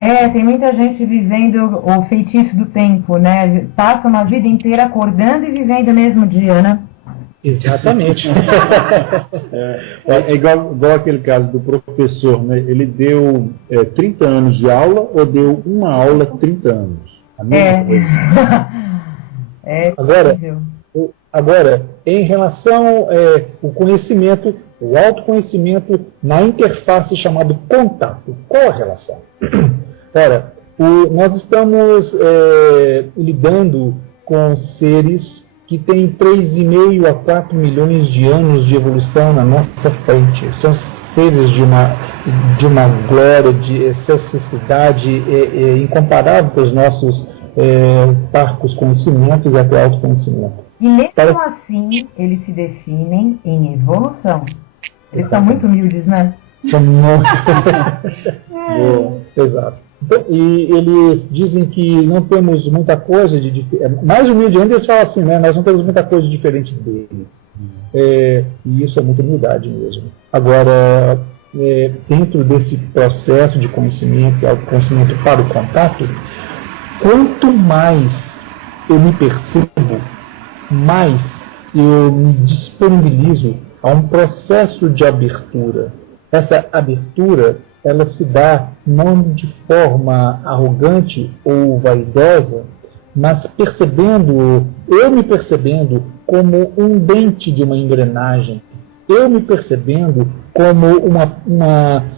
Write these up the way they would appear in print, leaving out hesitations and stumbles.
Tem muita gente vivendo o feitiço do tempo, né? Passa uma vida inteira acordando e vivendo o mesmo dia, né? Exatamente. É igual aquele caso do professor, né? Ele deu 30 anos de aula ou deu uma aula 30 anos? A mesma coisa. Agora, em relação ao conhecimento, o autoconhecimento na interface chamado contato, qual a relação? Ora, nós estamos lidando com seres que têm 3,5 a 4 milhões de anos de evolução na nossa frente. São seres de uma glória, de excessividade incomparável com os nossos parcos conhecimentos e até autoconhecimento. E mesmo assim, eles se definem em evolução. Eles são muito humildes, né? São muito... Exato. Então, e eles dizem que não temos muita coisa de diferente. Mais humilde ainda, eles falam assim, né? Nós não temos muita coisa diferente deles. E isso é muita humildade mesmo. Agora, dentro desse processo de conhecimento e autoconhecimento para o contato, quanto mais eu me percebo, mais eu me disponibilizo a um processo de abertura. Essa abertura, ela se dá não de forma arrogante ou vaidosa, mas eu me percebendo como um dente de uma engrenagem, eu me percebendo como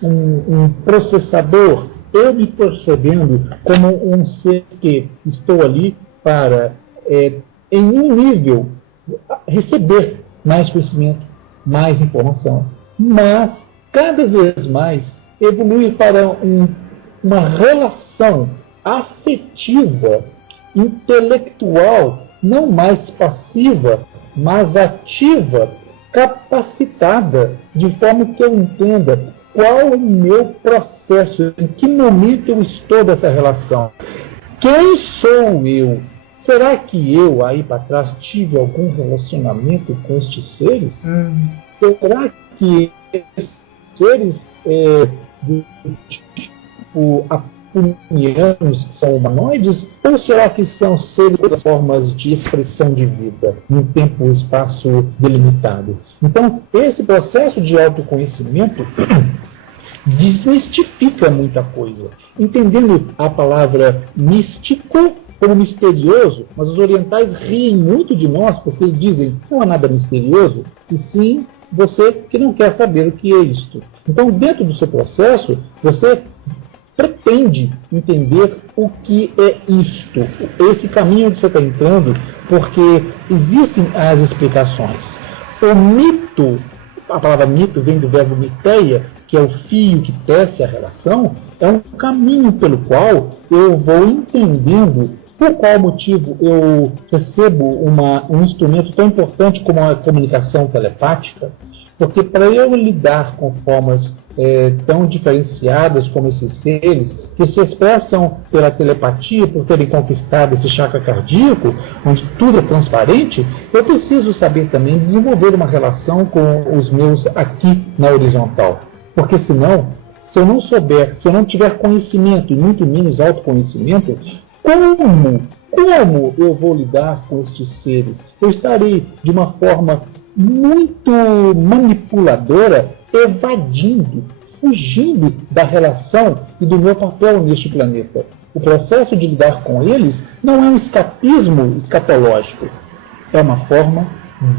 um processador, eu me percebendo como um ser que estou ali para, em um nível, receber mais conhecimento, mais informação, mas cada vez mais evoluir para uma relação afetiva, intelectual, não mais passiva, mas ativa, capacitada, de forma que eu entenda qual o meu processo, em que momento eu estou dessa relação. Quem sou eu? Será que eu, aí para trás, tive algum relacionamento com estes seres? Será que esses seres do tipo apunianos, que são humanoides? Ou será que são seres de formas de expressão de vida, num tempo e espaço delimitado? Então, esse processo de autoconhecimento desmistifica muita coisa. Entendendo a palavra místico como misterioso, mas os orientais riem muito de nós porque eles dizem não há nada misterioso, e sim você que não quer saber o que é isto. Então, dentro do seu processo, você pretende entender o que é isto, esse caminho que você está entrando, porque existem as explicações. O mito, a palavra mito vem do verbo miteia, que é o fio que tece a relação, é um caminho pelo qual eu vou entendendo por qual motivo eu recebo um instrumento tão importante como a comunicação telepática, porque para eu lidar com formas tão diferenciadas como esses seres, que se expressam pela telepatia, por terem conquistado esse chakra cardíaco, onde tudo é transparente, eu preciso saber também desenvolver uma relação com os meus aqui na horizontal. Porque senão, se eu não souber, se eu não tiver conhecimento, e muito menos autoconhecimento, como eu vou lidar com estes seres? Eu estarei de uma forma muito manipuladora, evadindo, fugindo da relação e do meu papel neste planeta. O processo de lidar com eles não é um escapismo escatológico, é uma forma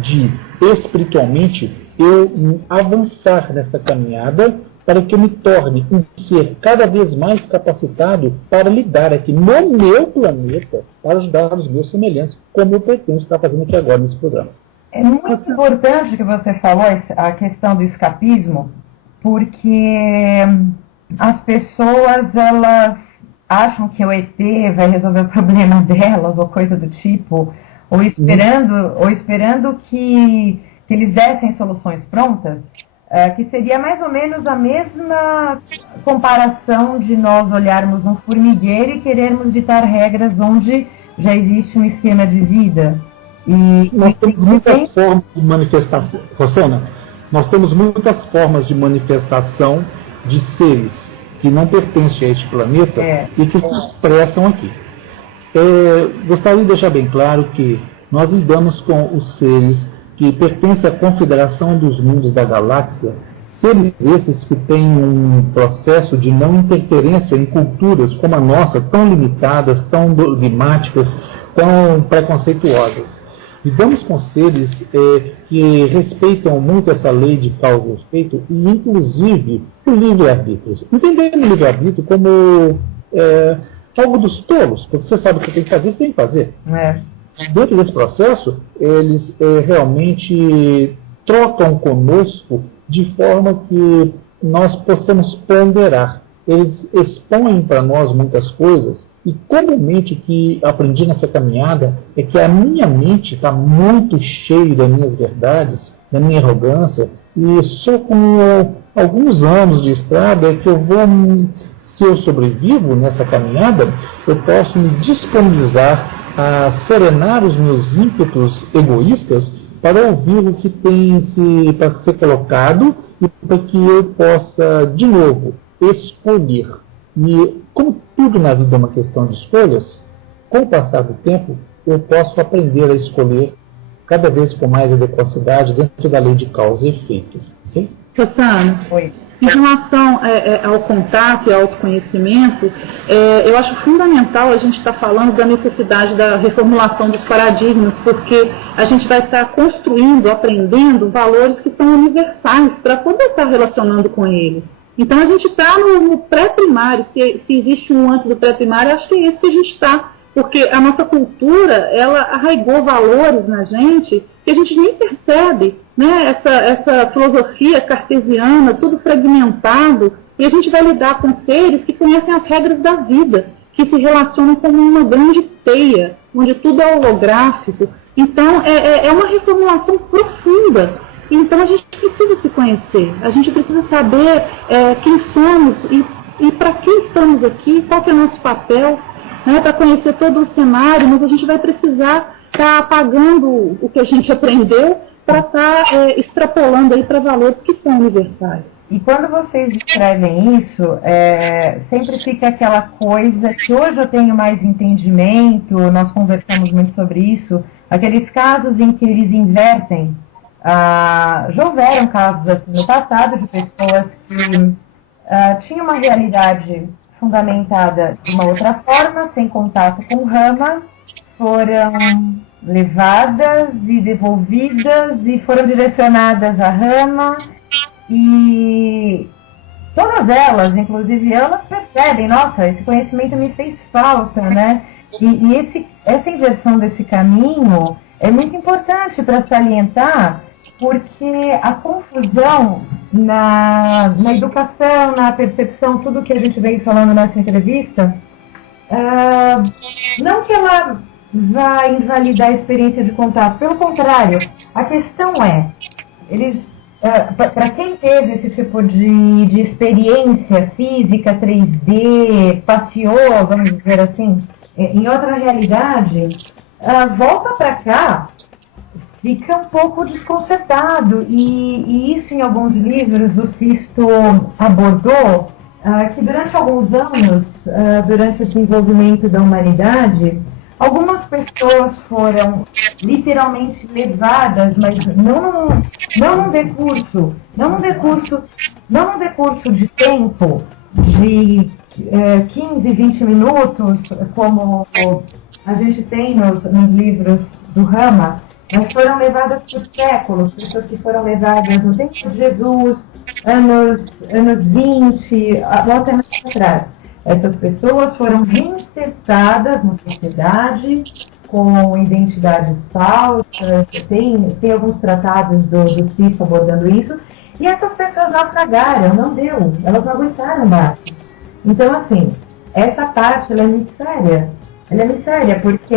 de, espiritualmente, eu avançar nessa caminhada para que eu me torne um ser cada vez mais capacitado para lidar aqui no meu planeta, para ajudar os meus semelhantes, como eu pretendo estar fazendo aqui agora nesse programa. É muito importante que você falou a questão do escapismo, porque as pessoas, elas acham que o ET vai resolver o problema delas, ou coisa do tipo, ou esperando que eles dessem soluções prontas, que seria mais ou menos a mesma comparação de nós olharmos um formigueiro e querermos ditar regras onde já existe um esquema de vida. E nós temos muitas formas de manifestação, Rosana, nós temos muitas formas de manifestação de seres. que não pertencem a este planeta e que se expressam aqui. Gostaria de deixar bem claro que nós lidamos com os seres que pertencem à Confederação dos Mundos da Galáxia, seres esses que têm um processo de não interferência em culturas como a nossa, tão limitadas, tão dogmáticas, tão preconceituosas. Lidamos com seres que respeitam muito essa lei de causa e efeito e, inclusive, o livre-arbítrio. Entendendo o livre-arbítrio como algo dos tolos, porque você sabe o que tem que fazer, você tem que fazer. Dentro desse processo, eles realmente trocam conosco de forma que nós possamos ponderar. Eles expõem para nós muitas coisas e comumente o que aprendi nessa caminhada é que a minha mente está muito cheia das minhas verdades, da minha arrogância, e só com alguns anos de estrada é que eu vou, se eu sobrevivo nessa caminhada, eu posso me disponibilizar a serenar os meus ímpetos egoístas para ouvir o que tem para ser colocado e para que eu possa, de novo, escolher. E como tudo na vida é uma questão de escolhas, com o passar do tempo, eu posso aprender a escolher cada vez com mais adequacidade dentro da lei de causa e efeito. Okay? Rosana, em relação ao contato e ao autoconhecimento, eu acho fundamental a gente estar falando da necessidade da reformulação dos paradigmas, porque a gente vai estar construindo, aprendendo valores que são universais para poder estar relacionando com eles. Então a gente está no pré-primário, se existe um antes do pré-primário, acho que é isso que a gente está, porque a nossa cultura, ela arraigou valores na gente que a gente nem percebe, né? Essa filosofia cartesiana, tudo fragmentado, e a gente vai lidar com seres que conhecem as regras da vida, que se relacionam como uma grande teia, onde tudo é holográfico. Então é uma reformulação profunda. Então a gente precisa se conhecer, a gente precisa saber quem somos e para que estamos aqui, qual que é o nosso papel, né, para conhecer todo o cenário, mas a gente vai precisar estar apagando o que a gente aprendeu para estar extrapolando aí para valores que são universais. E quando vocês escrevem isso, sempre fica aquela coisa que hoje eu tenho mais entendimento, nós conversamos muito sobre isso, aqueles casos em que eles invertem. Já houveram casos assim no passado de pessoas que tinham uma realidade fundamentada de uma outra forma, sem contato com Rama, foram levadas e devolvidas e foram direcionadas à Rama, e todas elas, inclusive elas, percebem, nossa, esse conhecimento me fez falta, né? E essa inversão desse caminho é muito importante para salientar, porque a confusão na educação, na percepção, tudo que a gente veio falando nessa entrevista, não que ela vá invalidar a experiência de contato, pelo contrário, a questão para quem teve esse tipo de experiência física, 3D, passeou, vamos dizer assim, em outra realidade, volta para cá, fica um pouco desconcertado, e isso em alguns livros o Sisto abordou, que durante alguns anos, durante o desenvolvimento da humanidade, algumas pessoas foram literalmente levadas, mas não num decurso de tempo de 15, 20 minutos, como a gente tem nos livros do Rama, mas foram levadas por séculos, pessoas que foram levadas no tempo de Jesus, anos 20, até mais atrás. Essas pessoas foram reinsertadas na sociedade com identidades falsas, tem alguns tratados do CIF abordando isso, e essas pessoas naufragaram, não deu, elas não aguentaram mais. Então, assim, essa parte ela é muito séria, porque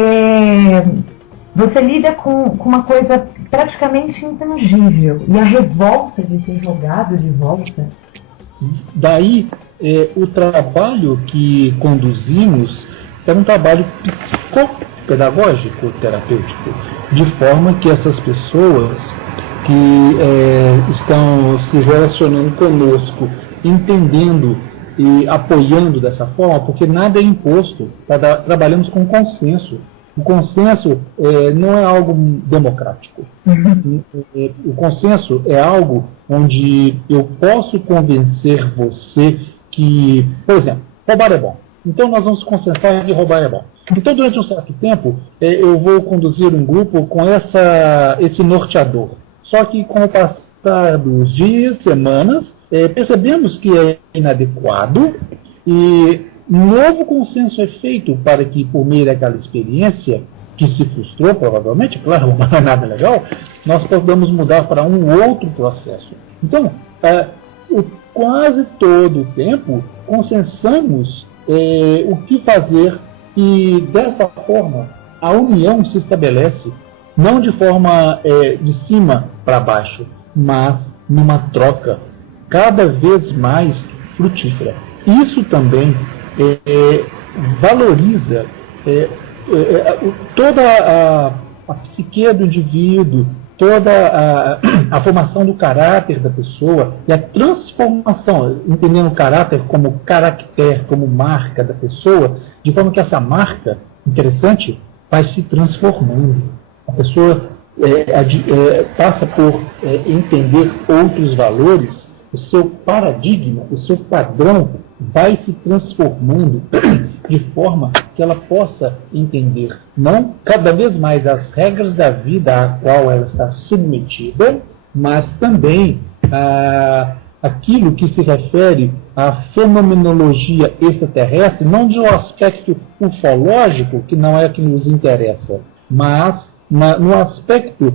você lida com uma coisa praticamente intangível, e a revolta de ser jogado de volta. Daí, o trabalho que conduzimos é um trabalho psicopedagógico, terapêutico, de forma que essas pessoas que estão se relacionando conosco, entendendo e apoiando dessa forma, porque nada é imposto, trabalhamos com consenso. O consenso não é algo democrático. O consenso é algo onde eu posso convencer você que, por exemplo, roubar é bom. Então nós vamos concentrar em roubar é bom. Então durante um certo tempo eu vou conduzir um grupo com esse norteador. Só que com o passar dos dias, semanas, percebemos que é inadequado e novo consenso é feito para que, por meio daquela experiência, que se frustrou provavelmente, claro, não é nada legal, nós podemos mudar para um outro processo. Então, quase todo o tempo, consensamos o que fazer e, desta forma, a união se estabelece, não de forma de cima para baixo, mas numa troca cada vez mais frutífera. Isso também valoriza toda a psique do indivíduo, toda a formação do caráter da pessoa e a transformação, entendendo o caráter como caractere, como marca da pessoa, de forma que essa marca, interessante, vai se transformando. A pessoa passa por entender outros valores, o seu paradigma, o seu padrão vai se transformando de forma que ela possa entender não cada vez mais as regras da vida a qual ela está submetida, mas também aquilo que se refere à fenomenologia extraterrestre, não de um aspecto ufológico, que não é o que nos interessa, mas no aspecto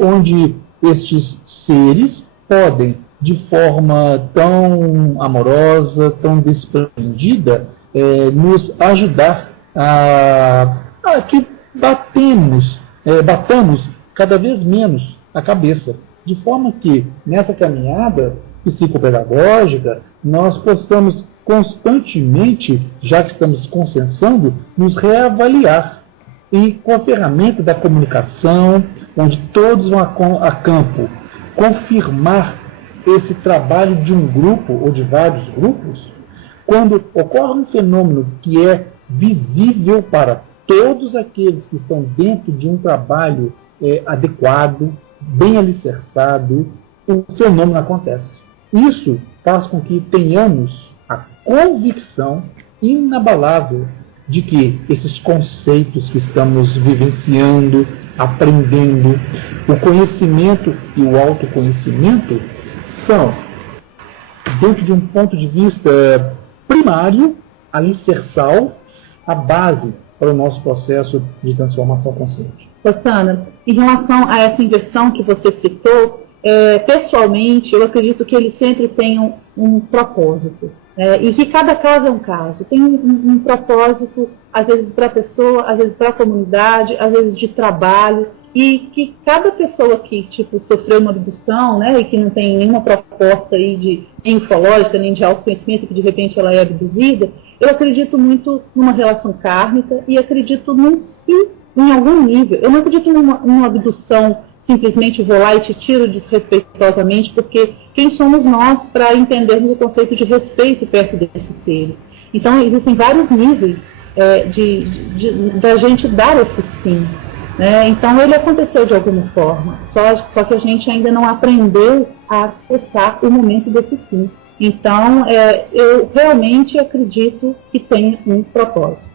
onde estes seres podem, de forma tão amorosa, tão desprendida, nos ajudar a que batamos cada vez menos a cabeça, de forma que, nessa caminhada psicopedagógica, nós possamos constantemente, já que estamos consensando, nos reavaliar. E com a ferramenta da comunicação, onde todos vão a campo, confirmar esse trabalho de um grupo ou de vários grupos, quando ocorre um fenômeno que é visível para todos aqueles que estão dentro de um trabalho adequado, bem alicerçado, o fenômeno acontece. Isso faz com que tenhamos a convicção inabalável de que esses conceitos que estamos vivenciando, aprendendo, o conhecimento e o autoconhecimento são, dentro de um ponto de vista primário, alicerçal, a base para o nosso processo de transformação consciente. Rosana, em relação a essa inversão que você citou, pessoalmente, eu acredito que eles sempre tenham um propósito. E que cada caso é um caso. Tem um propósito, às vezes para a pessoa, às vezes para a comunidade, às vezes de trabalho. E que cada pessoa que sofreu uma abdução, né, e que não tem nenhuma proposta aí nem ufológica, nem de autoconhecimento, que de repente ela é abduzida, eu acredito muito numa relação kármica e acredito num sim, em algum nível. Eu não acredito numa abdução, simplesmente vou lá e te tiro desrespeitosamente, porque quem somos nós para entendermos o conceito de respeito perto desses seres? Então, existem vários níveis da gente dar esse sim. Então ele aconteceu de alguma forma, só que a gente ainda não aprendeu a acessar o momento desse sim. Então eu realmente acredito que tem um propósito.